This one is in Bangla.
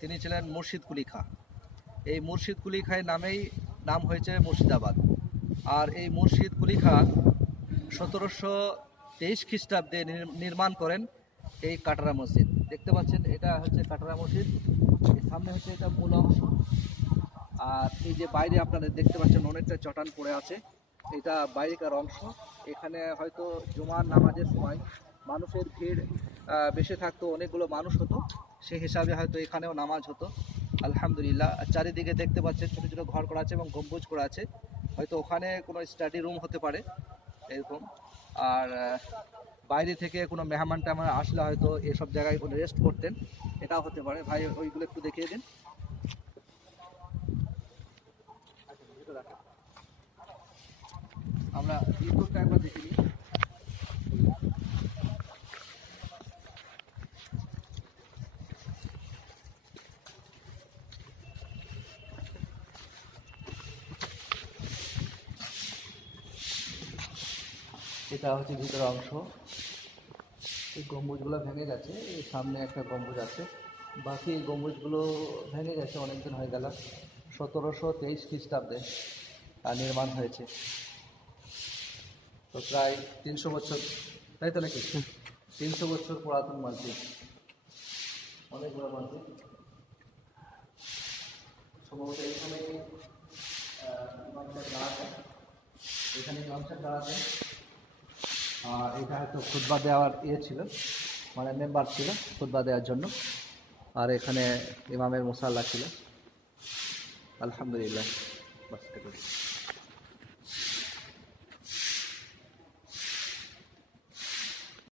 তিনি ছিলেন মুর্শিদ কুলি খাঁ। এই মুর্শিদ কুলি খাঁর নামেই নাম হয়েছে মুর্শিদাবাদ। আর এই মুর্শিদ কুলি খাঁ 1723 খ্রিস্টাব্দে নির্মাণ করেন এই কাটরা মসজিদ। দেখতে পাচ্ছেন এটা হচ্ছে কাটরা মসজিদ, এর সামনে হচ্ছে এটা মূল অংশ। আর এই যে বাইরে আপনারা দেখতে পাচ্ছেন অনেকটা চটান পড়ে আছে, এটা বাইরেকার অংশ। এখানে হয়তো জুমার নামাজের সময় মানুষের ভিড় বেশি থাকতো, অনেকগুলো মানুষ হতো, সেই হিসাবে হয়তো এখানেও নামাজ হতো। আলহামদুলিল্লাহ। চারিদিকে দেখতে পাচ্ছেন ছোটো ছোটো ঘর করা আছে এবং গম্বুজ করা আছে, হয়তো ওখানে কোনো স্টাডি রুম হতে পারে এরকম। আর বাইরে থেকে কোনো মেহমান টেহমান আসলে হয়তো এসব জায়গায় কোনো রেস্ট করতেন, এটাও হতে পারে। ভাই ওইগুলো একটু দেখিয়ে দিন। আমরা ভিতরটা একবার দেখে নিই। এটা হচ্ছে ভিতরের অংশ। এই গম্বুজগুলো ভেঙে গেছে, এই সামনে একটা গম্বুজ আছে, বাকি এই গম্বুজগুলো ভেঙে গেছে, অনেকদিন হয়ে গেল। 1723 খ্রিস্টাব্দে নির্মাণ হয়েছে, তো প্রায় 300 বছর, তাই তো নাকি? 300 বছর পুরাতন মসজিদ, অনেক বড় মসজিদ। সম্ভবত এখানে ইমামসাহেব দাঁড়াতেন, এখানে ইমামসাহেব দাঁড়াতেন। আর এটা হয়তো খুতবা দেওয়ার ছিল, মানে মেম্বার ছিল খুতবা দেওয়ার জন্য। আর এখানে ইমামের মুসাল্লা ছিল। আলহামদুলিল্লাহ। বাস